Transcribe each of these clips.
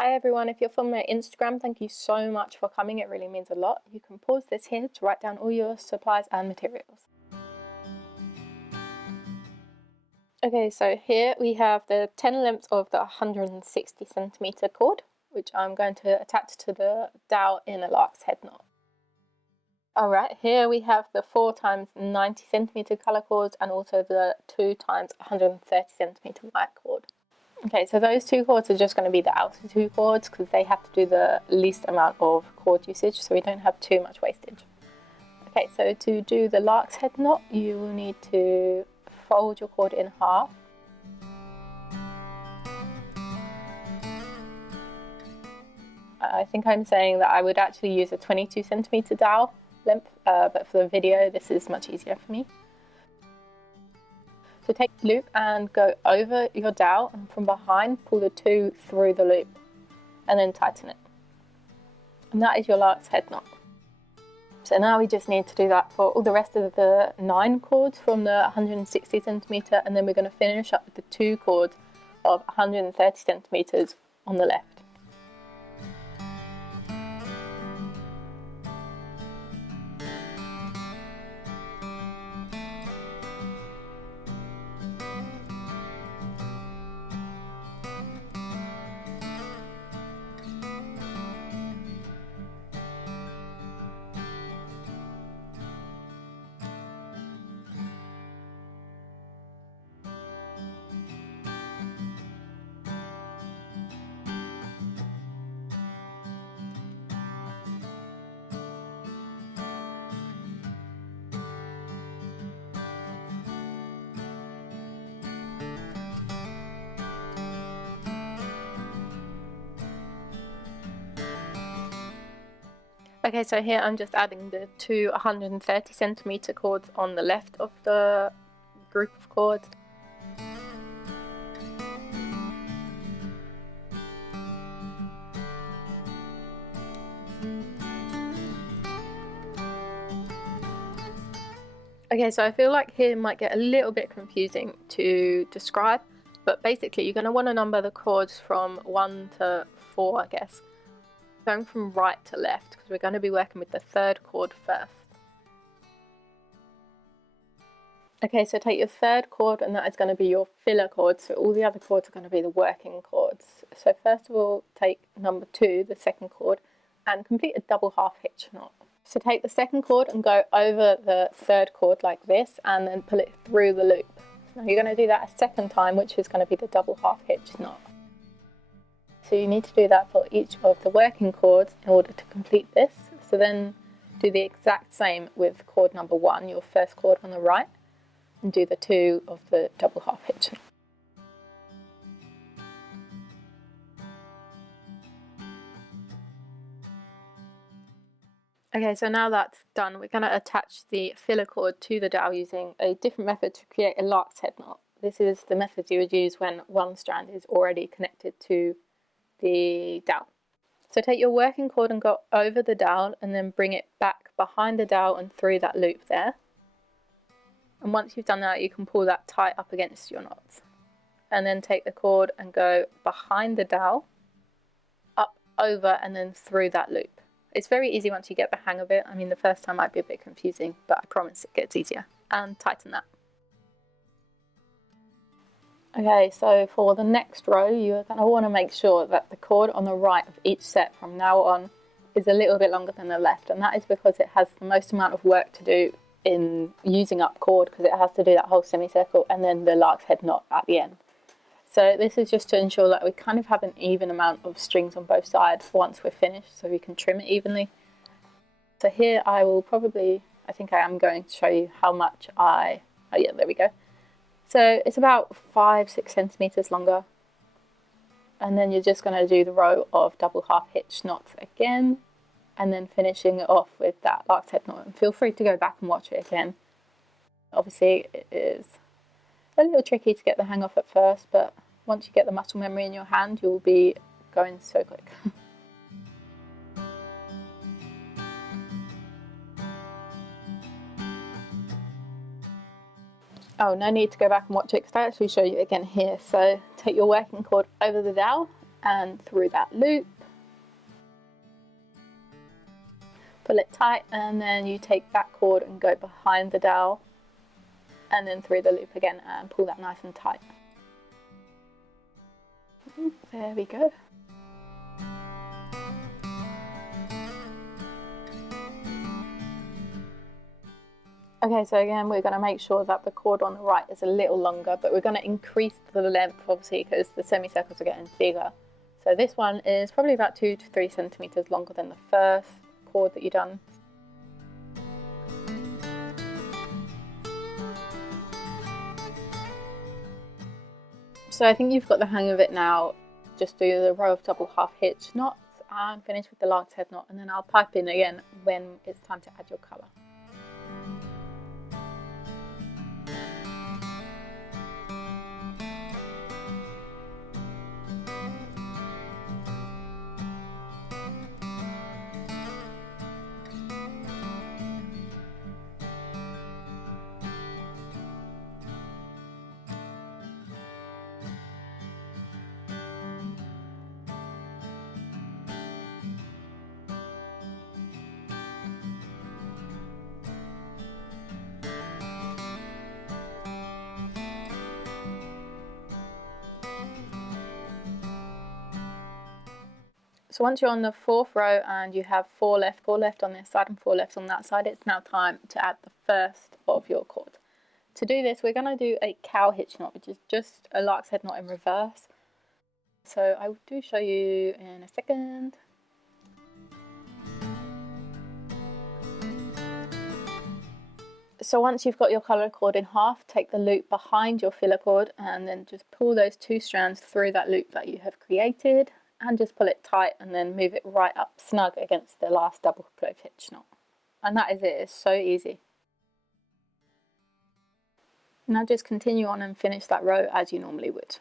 Hi everyone, if you're from my Instagram, thank you so much for coming, it really means a lot. You can pause this here to write down all your supplies and materials. Okay, so here we have the 10 lengths of the 160 centimeter cord, which I'm going to attach to the dowel in a lark's head knot. Alright, here we have the 4 times 90 centimeter color cords and also the 2 times 130 centimeter white cord. Okay, so those 2 cords are just going to be the outer 2 cords because they have to do the least amount of cord usage, so we don't have too much wastage. Okay, so to do the lark's head knot, you will need to fold your cord in half. I think I'm saying that I would actually use a 22 centimeter dowel length, but for the video this is much easier for me. So take the loop and go over your dowel, and from behind pull the 2 through the loop and then tighten it. And that is your lark's head knot. So now we just need to do that for all the rest of the 9 cords from the 160 centimeter, and then we're going to finish up with the 2 cords of 130 centimeters on the left. Okay, so here I'm just adding the 2 130 centimeter cords on the left of the group of cords. Okay, so I feel like here might get a little bit confusing to describe, but basically you're going to want to number the cords from 1 to 4, I guess. Going from right to left, because we're going to be working with the 3rd cord first. Okay, so take your 3rd cord, and that is going to be your filler cord, so all the other cords are going to be the working cords. So first of all, take number 2, the 2nd cord, and complete a double half hitch knot. So take the 2nd cord and go over the 3rd cord like this, and then pull it through the loop. Now you're going to do that a 2nd time, which is going to be the double half hitch knot. So you need to do that for each of the working cords in order to complete this. So then do the exact same with cord number 1, your first cord on the right, and do the 2 of the double half hitch. Okay, so now that's done, we're going to attach the filler cord to the dowel using a different method to create a lark's head knot. This is the method you would use when one strand is already connected to the dowel. So take your working cord and go over the dowel and then bring it back behind the dowel and through that loop there. And once you've done that, you can pull that tight up against your knots. And then take the cord and go behind the dowel, up, over, and then through that loop. It's very easy once you get the hang of it. I mean, the first time might be a bit confusing, but I promise it gets easier. And tighten that. Okay, so for the next row, you're going to want to make sure that the cord on the right of each set from now on is a little bit longer than the left, and that is because it has the most amount of work to do in using up cord, because it has to do that whole semicircle and then the lark's head knot at the end. So this is just to ensure that we kind of have an even amount of strings on both sides once we're finished, so we can trim it evenly. So here I think I am going to show you how much oh yeah, there we go. So it's about 5-6 centimeters longer, and then you're just going to do the row of double half hitch knots again, and then finishing it off with that lark's head knot. And feel free to go back and watch it again. Obviously it is a little tricky to get the hang of at first, but once you get the muscle memory in your hand, you'll be going so quick. Oh, no need to go back and watch it because I actually show you again here. So take your working cord over the dowel and through that loop. Pull it tight, and then you take that cord and go behind the dowel and then through the loop again and pull that nice and tight. There we go. Okay, so again we're going to make sure that the cord on the right is a little longer, but we're going to increase the length obviously because the semicircles are getting bigger. So this one is probably about 2 to 3 centimeters longer than the first cord that you've done. So I think you've got the hang of it now. Just do the row of double half hitch knots and finish with the lark's head knot, and then I'll pipe in again when it's time to add your colour. So once you're on the 4th row and you have 4 left on this side and 4 left on that side, it's now time to add the first of your cords. To do this, we're going to do a cow hitch knot, which is just a lark's head knot in reverse. So I will show you in a second. So once you've got your coloured cord in half, take the loop behind your filler cord and then just pull those 2 strands through that loop that you have created. And just pull it tight and then move it right up snug against the last double clove hitch knot. And that is it, it's so easy. Now just continue on and finish that row as you normally would.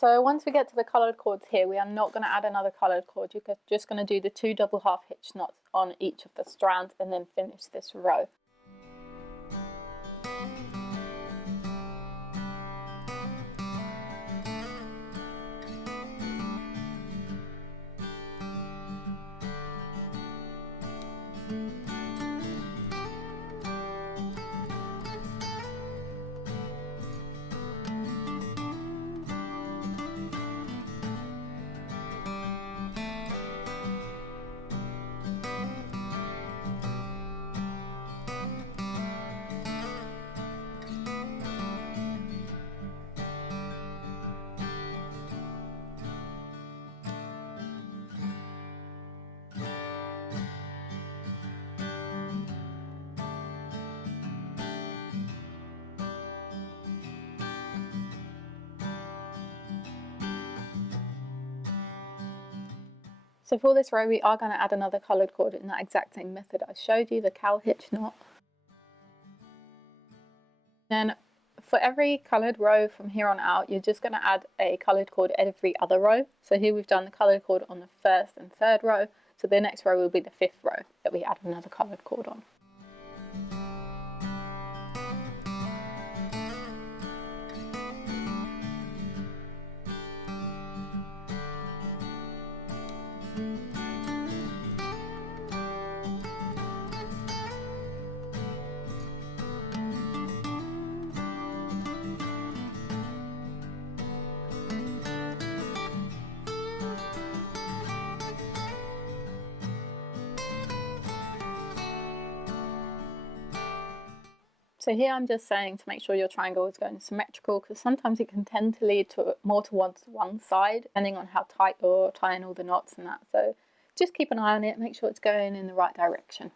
So once we get to the coloured cords here, we are not going to add another coloured cord. You're just going to do the 2 double half hitch knots on each of the strands and then finish this row. So for this row we are going to add another coloured cord in that exact same method I showed you, the cow hitch knot. Then for every coloured row from here on out, you're just going to add a coloured cord every other row. So here we've done the coloured cord on the 1st and 3rd row, so the next row will be the 5th row that we add another coloured cord on. So here I'm just saying to make sure your triangle is going symmetrical, because sometimes it can tend to lead to more towards one side, depending on how tight you're tying all the knots and that. So just keep an eye on it, make sure it's going in the right direction.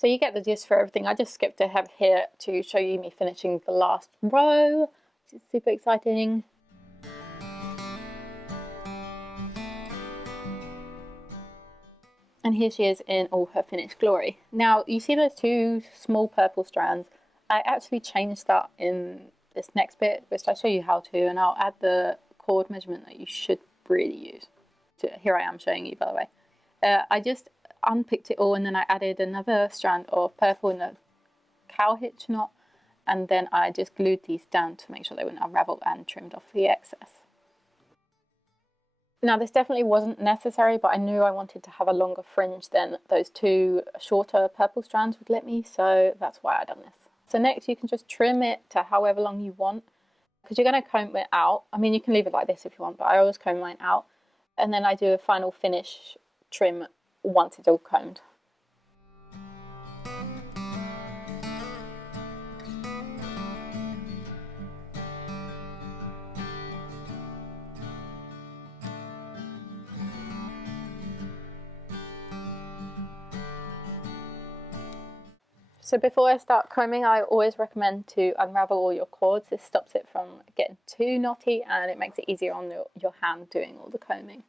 So you get the gist for everything. I just skipped ahead here to show you me finishing the last row, which is super exciting. And here she is in all her finished glory. Now, you see those two small purple strands? I actually changed that in this next bit, which I'll show you how to, and I'll add the cord measurement that you should really use. So here I am showing you, by the way. I just unpicked it all, and then I added another strand of purple in the cow hitch knot, and then I just glued these down to make sure they wouldn't unravel, and trimmed off the excess. Now, this definitely wasn't necessary, but I knew I wanted to have a longer fringe than those two shorter purple strands would let me, so that's why I done this. So next you can just trim it to however long you want, because you're going to comb it out. I mean, you can leave it like this if you want, but I always comb mine out, and then I do a final finish trim once it's all combed. So before I start combing, I always recommend to unravel all your cords. This stops it from getting too knotty, and it makes it easier on your hand doing all the combing.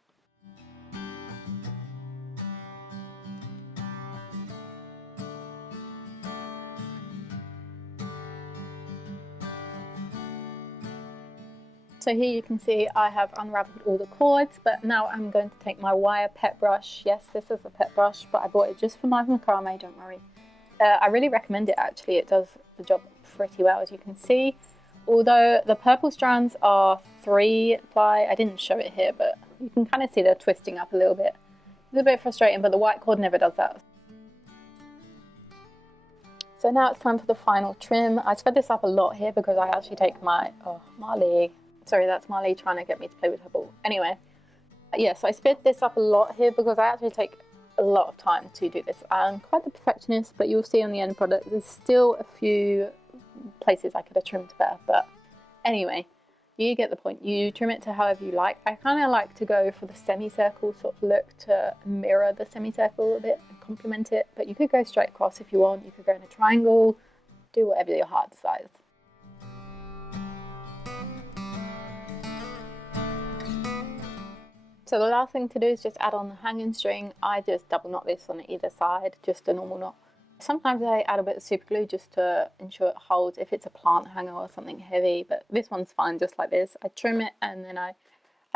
So here you can see I have unraveled all the cords, but now I'm going to take my wire pet brush. Yes, this is a pet brush, but I bought it just for my macrame, don't worry. I really recommend it actually, it does the job pretty well, as you can see. Although the purple strands are 3 ply, I didn't show it here, but you can kind of see they're twisting up a little bit. It's a bit frustrating, but the white cord never does that. So now it's time for the final trim. I sped this up a lot here because I actually take my, Marley. Sorry, that's Marley trying to get me to play with her ball. Anyway, yes, I sped this up a lot here because I actually take a lot of time to do this. I'm quite the perfectionist, but you'll see on the end product there's still a few places I could have trimmed better, but anyway, you get the point. You trim it to however you like. I kind of like to go for the semicircle sort of look to mirror the semicircle a bit and complement it, but you could go straight across if you want. You could go in a triangle, do whatever your heart desires. So the last thing to do is just add on the hanging string. I just double knot this on either side, just a normal knot. Sometimes I add a bit of super glue just to ensure it holds if it's a plant hanger or something heavy, but this one's fine just like this. I trim it, and then I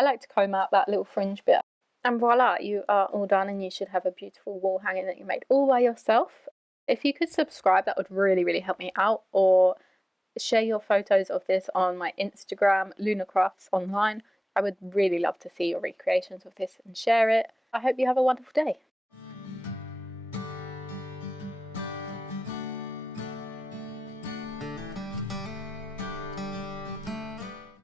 like to comb out that little fringe bit. And voila, you are all done, and you should have a beautiful wall hanging that you made all by yourself. If you could subscribe, that would really, really help me out, or share your photos of this on my Instagram, Luna Crafts Online. I would really love to see your recreations of this and share it. I hope you have a wonderful day.